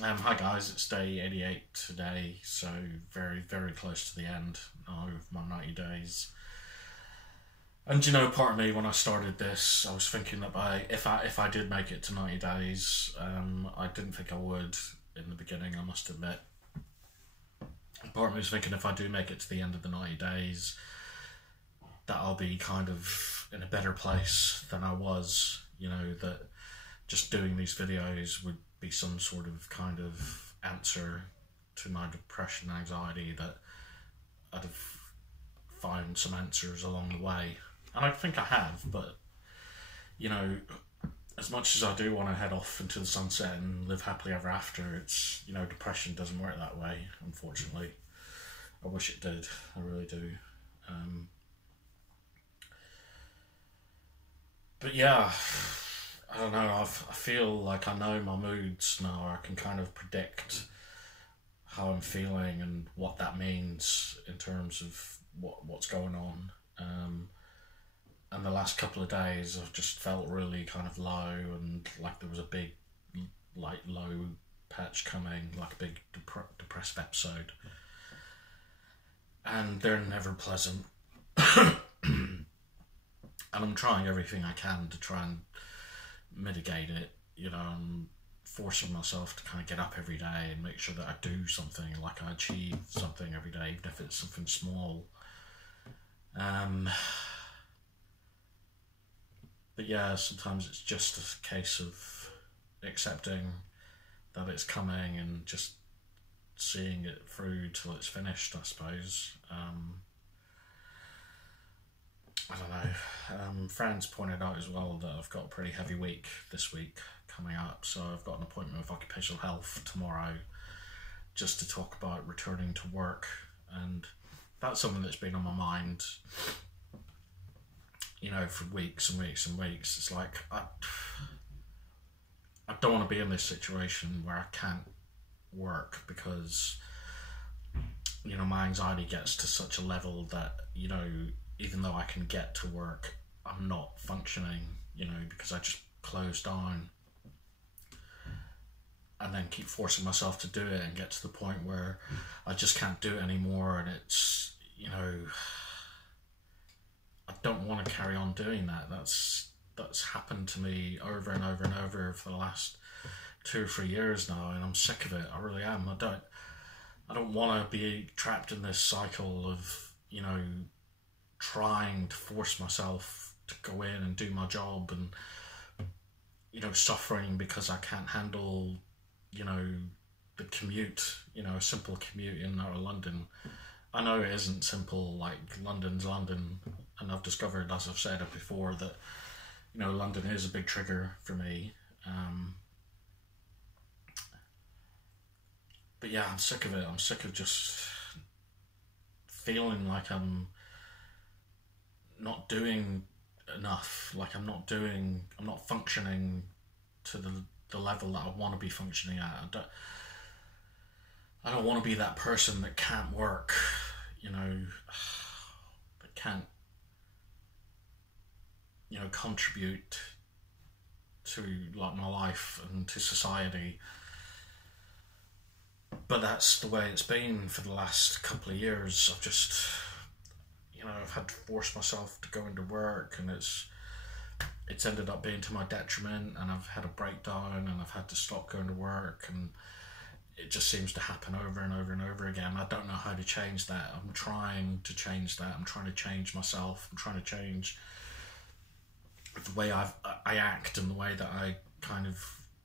Hi guys, it's day 88 today, so very, very close to the end now of my 90 days. And you know, part of me when I started this, I was thinking that if I did make it to 90 days, I didn't think I would in the beginning, I must admit. Part of me was thinking if I do make it to the end of the 90 days, that I'll be kind of in a better place than I was, you know, that just doing these videos would be some sort of kind of answer to my depression and anxiety, that I'd have found some answers along the way. And I think I have, but, you know, as much as I do want to head off into the sunset and live happily ever after, it's, you know, depression doesn't work that way, unfortunately. I wish it did, I really do. But yeah, I don't know, I feel like I know my moods now. I can kind of predict how I'm feeling and what that means in terms of what's going on. And the last couple of days I've just felt really kind of low, and like there was a big like low patch coming, like a big depressed episode. And they're never pleasant. And I'm trying everything I can to try and mitigate it. You know, I'm forcing myself to kind of get up every day and make sure that I do something, like I achieve something every day, even if it's something small. But yeah, sometimes it's just a case of accepting that it's coming and just seeing it through till it's finished, I suppose. I don't know. Friends pointed out as well that I've got a pretty heavy week this week coming up, so I've got an appointment with occupational health tomorrow just to talk about returning to work, and that's something that's been on my mind, you know, for weeks and weeks and weeks. It's like I don't want to be in this situation where I can't work, because, you know, my anxiety gets to such a level that, you know, even though I can get to work, I'm not functioning, you know, because I just close down and then keep forcing myself to do it and get to the point where I just can't do it anymore. And it's, you know, I don't want to carry on doing that. That's happened to me over and over and over for the last 2 or 3 years now, and I'm sick of it. I really am. I don't want to be trapped in this cycle of, you know, trying to force myself to go in and do my job, and, you know, suffering because I can't handle, you know, the commute, you know, a simple commute in and out of London. I know it isn't simple, like London's London, and I've discovered, as I've said it before, that, you know, London is a big trigger for me. But yeah, I'm sick of it. I'm sick of just feeling like I'm not doing enough, like I'm not functioning to the level that I want to be functioning at. I don't want to be that person that can't work, you know, that can't, you know, contribute to, like, my life and to society. But that's the way it's been for the last couple of years. I've just, you know, I've had to force myself to go into work, and it's ended up being to my detriment, and I've had a breakdown, and I've had to stop going to work, and it just seems to happen over and over and over again. I don't know how to change that. I'm trying to change that. I'm trying to change myself. I'm trying to change the way I act and the way that I kind of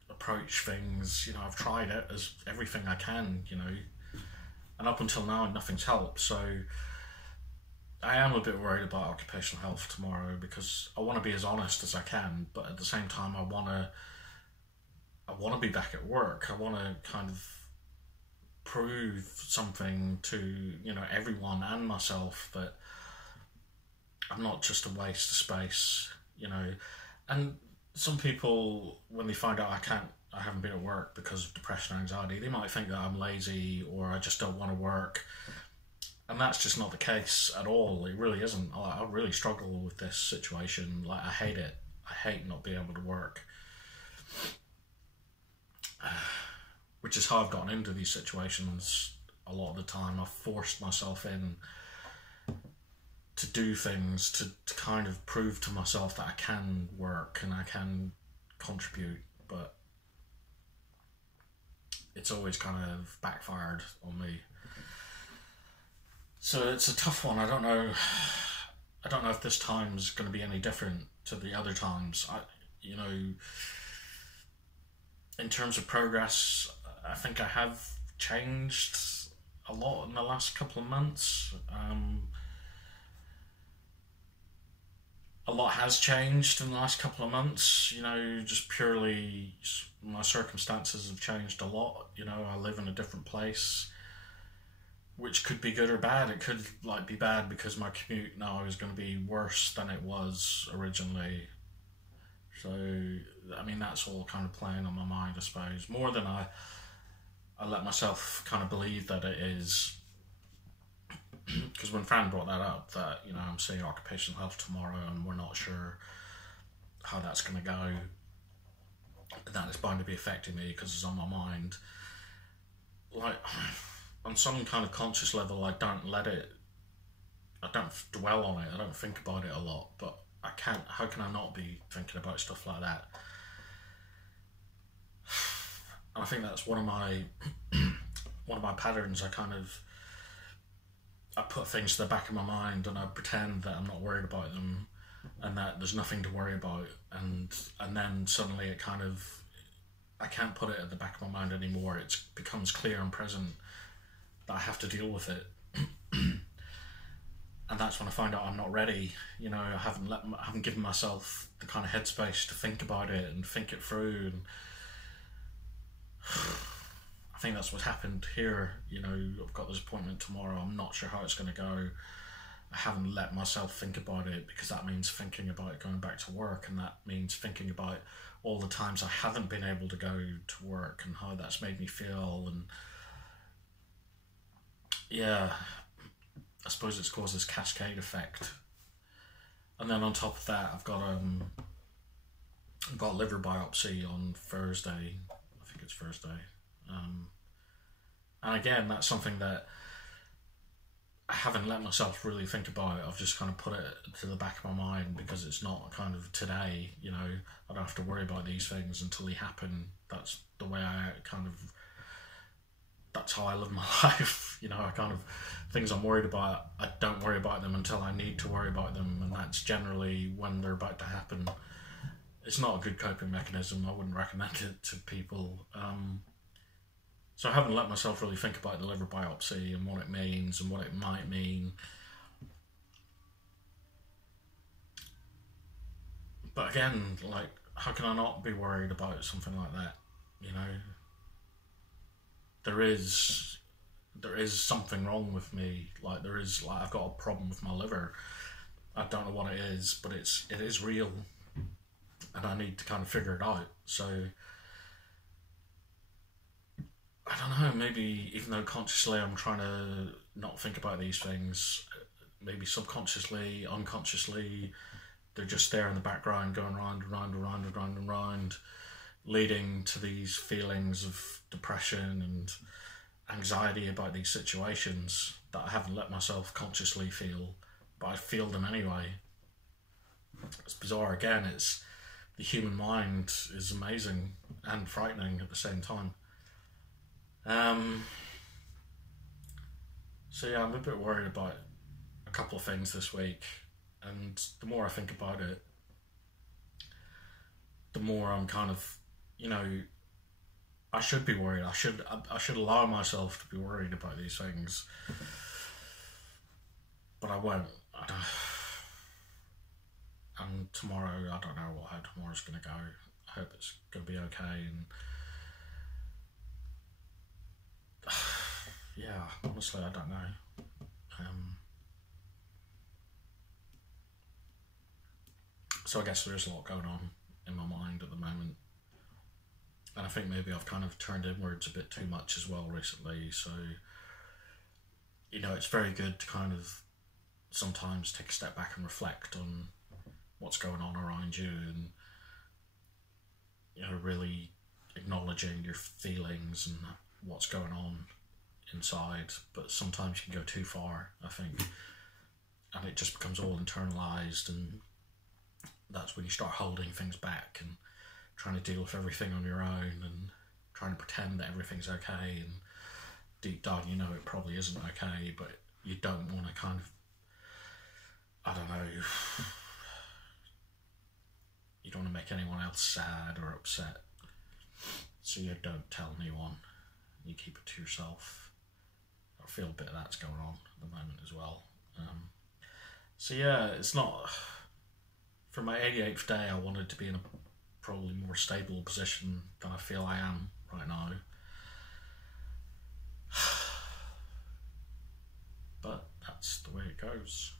approach things. You know, I've tried it as everything I can, you know, and up until now nothing's helped. So I am a bit worried about occupational health tomorrow, because I want to be as honest as I can, but at the same time I want to be back at work. I want to kind of prove something to, you know, everyone and myself, that I'm not just a waste of space, you know. And some people, when they find out I haven't been at work because of depression and anxiety, they might think that I'm lazy or I just don't want to work. And that's just not the case at all. It really isn't. I really struggle with this situation. Like, I hate it. I hate not being able to work. which is how I've gotten into these situations a lot of the time. I've forced myself in to do things to kind of prove to myself that I can work and I can contribute, but it's always kind of backfired on me. So it's a tough one. I don't know if this time's going to be any different to the other times. In terms of progress, I think I have changed a lot in the last couple of months. A lot has changed in the last couple of months, just purely my circumstances have changed a lot. I live in a different place, which could be good or bad. It could be bad because my commute now is going to be worse than it was originally. So, that's all kind of playing on my mind, I suppose, more than I let myself kind of believe that it is. Because when Fran brought that up, that, I'm seeing occupational health tomorrow and we're not sure how that's going to go, that it's bound to be affecting me because it's on my mind. On some kind of conscious level, I don't dwell on it, I don't think about it a lot, but how can I not be thinking about stuff like that? And I think that's one of my patterns. I put things to the back of my mind and I pretend that I'm not worried about them and that there's nothing to worry about, and then suddenly I can't put it at the back of my mind anymore. It becomes clear and present that I have to deal with it. And that's when I find out I'm not ready. I haven't given myself the kind of headspace to think about it and think it through. And I think that's what's happened here. I've got this appointment tomorrow. I'm not sure how it's going to go. I haven't let myself think about it because that means thinking about going back to work, and that means thinking about all the times I haven't been able to go to work and how that's made me feel. And yeah, I suppose it's caused this cascade effect. And then on top of that, I've got a liver biopsy on Thursday. I think it's Thursday. And again, that's something that I haven't let myself really think about. I've just kind of put it to the back of my mind because it's not kind of today. I don't have to worry about these things until they happen. That's the way that's how I live my life. Things I'm worried about, I don't worry about them until I need to worry about them, and that's generally when they're about to happen. It's not a good coping mechanism. I wouldn't recommend it to people. So I haven't let myself really think about the liver biopsy and what it means and what it might mean. But again, how can I not be worried about something like that? There is something wrong with me. I've got a problem with my liver. I don't know what it is, but it is real, and I need to kind of figure it out. So I don't know, maybe even though consciously I'm trying to not think about these things, maybe subconsciously, unconsciously, they're just there in the background going round and round and round and round and round, leading to these feelings of depression and anxiety about these situations that I haven't let myself consciously feel, but I feel them anyway. It's bizarre. Again, the human mind is amazing and frightening at the same time. So yeah, I'm a bit worried about a couple of things this week, and the more I think about it, the more I'm kind of, I should be worried. I should allow myself to be worried about these things, but I won't. And tomorrow, I don't know how tomorrow's going to go. I hope it's going to be okay. And yeah, honestly, I don't know. So I guess there is a lot going on in my mind at the moment. And I think maybe I've kind of turned inwards a bit too much as well recently. So, it's very good to kind of sometimes take a step back and reflect on what's going on around you and, really acknowledging your feelings and what's going on inside, but sometimes you can go too far, I think, and it just becomes all internalized, and that's when you start holding things back and trying to deal with everything on your own and trying to pretend that everything's okay, and deep down you know it probably isn't okay, but you don't want to kind of, I don't know, you don't want to make anyone else sad or upset, so you don't tell anyone, you keep it to yourself. I feel a bit of that's going on at the moment as well. So yeah, it's not, for my 88th day I wanted to be in a probably more stable position than I feel I am right now. But that's the way it goes.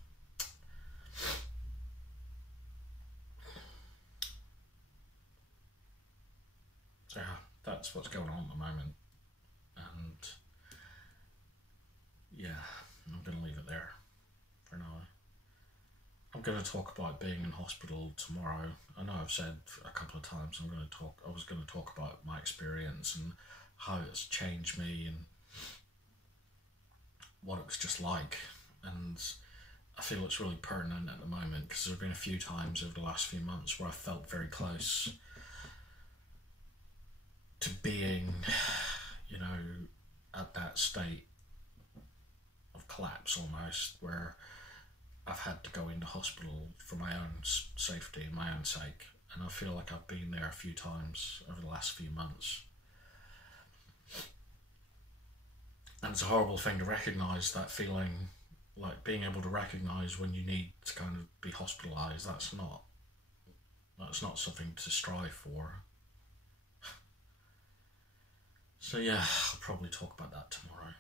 So yeah, that's what's going on at the moment. And yeah, I'm going to leave it there for now. I'm going to talk about being in hospital tomorrow. I know I've said a couple of times I was going to talk about my experience and how it's changed me and what it was just like. And I feel it's really pertinent at the moment because there have been a few times over the last few months where I felt very close to being, you know, at that state of collapse almost, where I've had to go into hospital for my own safety and my own sake, and I feel like I've been there a few times over the last few months. And it's a horrible thing to recognise that feeling, like being able to recognise when you need to kind of be hospitalised. That's not something to strive for. So yeah, I'll probably talk about that tomorrow.